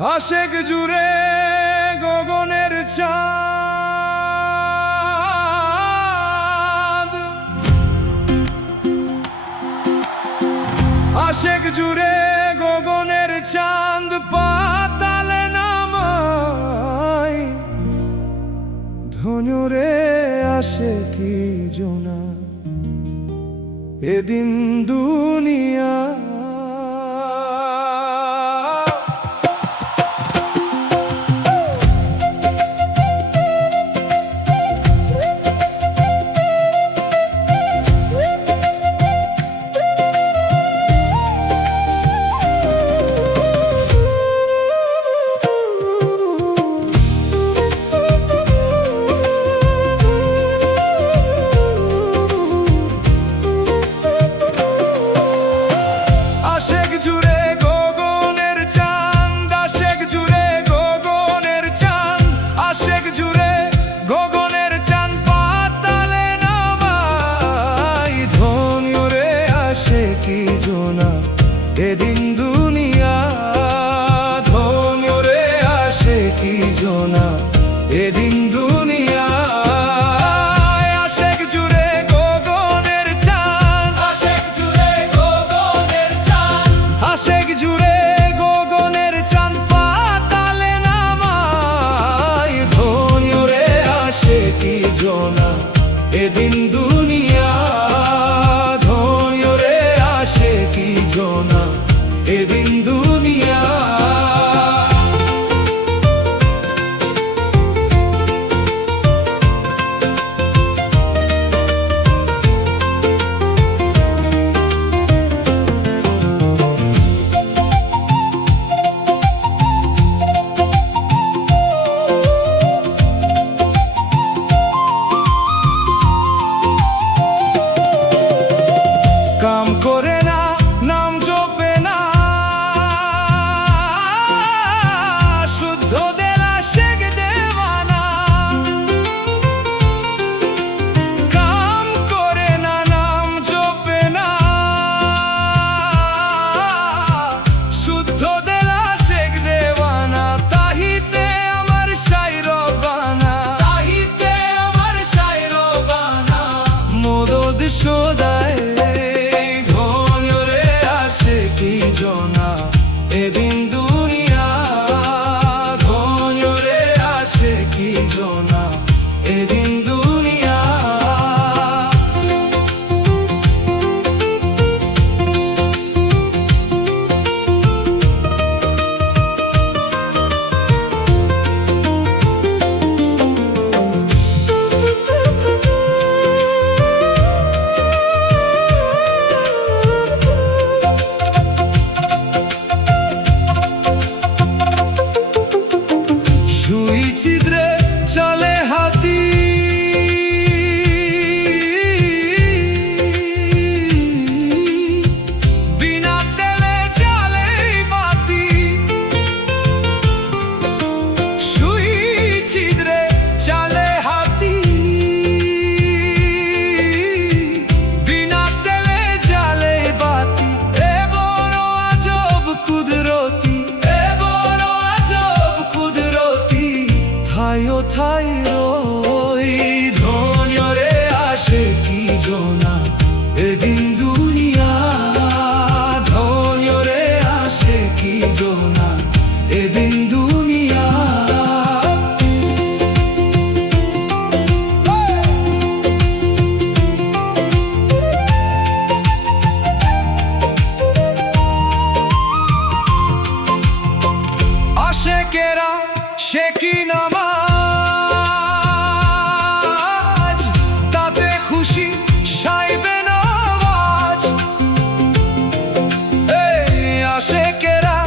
আশেক জুড়ে গগনের চাঁদ, আশেক জুড়ে গগনের চাঁদ পাতালে নামায়, ধনুরে আসে কি জোনা এদিন দুনিয়া। এদিন দুনিয়া ধন্যরে আসে কি জোনা এদিন দুনিয়া। আশেক জুড়ে গগনের চাঁদ, আশেক জুড়ে গগনের চাঁদ, আশেক জুড়ে গগনের চাঁদ পাতালে নামায়, ধন্যরে আসে কি জোনা এদিন দুনিয়া, ধন্যরে আসে কি জোনা এদিন দুনিয়া। কাম করে না নাম জপে না, শুদ্ধ দেলা শেখ দেওয়ানা। কাম করে না নাম জপে না, শুদ্ধ দেলা শেখ দেওয়ানা। তাহিতে আমার শাইর বানা, তাহিতে আমার শাইর বানা। মদদ সদায় কি জোনা এদিন দুনিয়া, ধন্যরে আসে কি জোনা এদিন দুনিয়া। ছিদ্রে চলে হাতি, বিনা তেলে জ্বালে বাতি। সুই ছিদ্রে চলে হাতি, বিনা তেলে জ্বালে বাতি। এ বড় আজব কুদরতি, এ বড় আজব কুদরতি। থাইও থাই রই ধন্যরে আসে কি জোনা এদিন দুনিয়া, ধন্যরে আসে কি জোনা এদিন দুনিয়া। আশেকেরা শেকি নামাজ, তাতে খুশি সাইবে নওয়াজ। আশেকেরা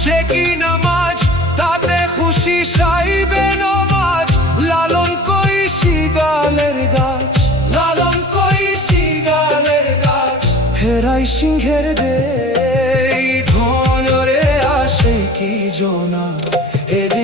শেকি নামাজ, তাতে খুশি সাইবে নওয়াজ। লালন কইশি গালের গাছ, লালন কইশি গালের গাছ। হেরাই সিংহের দে ধন্যরে আসে কি জোনা এদিন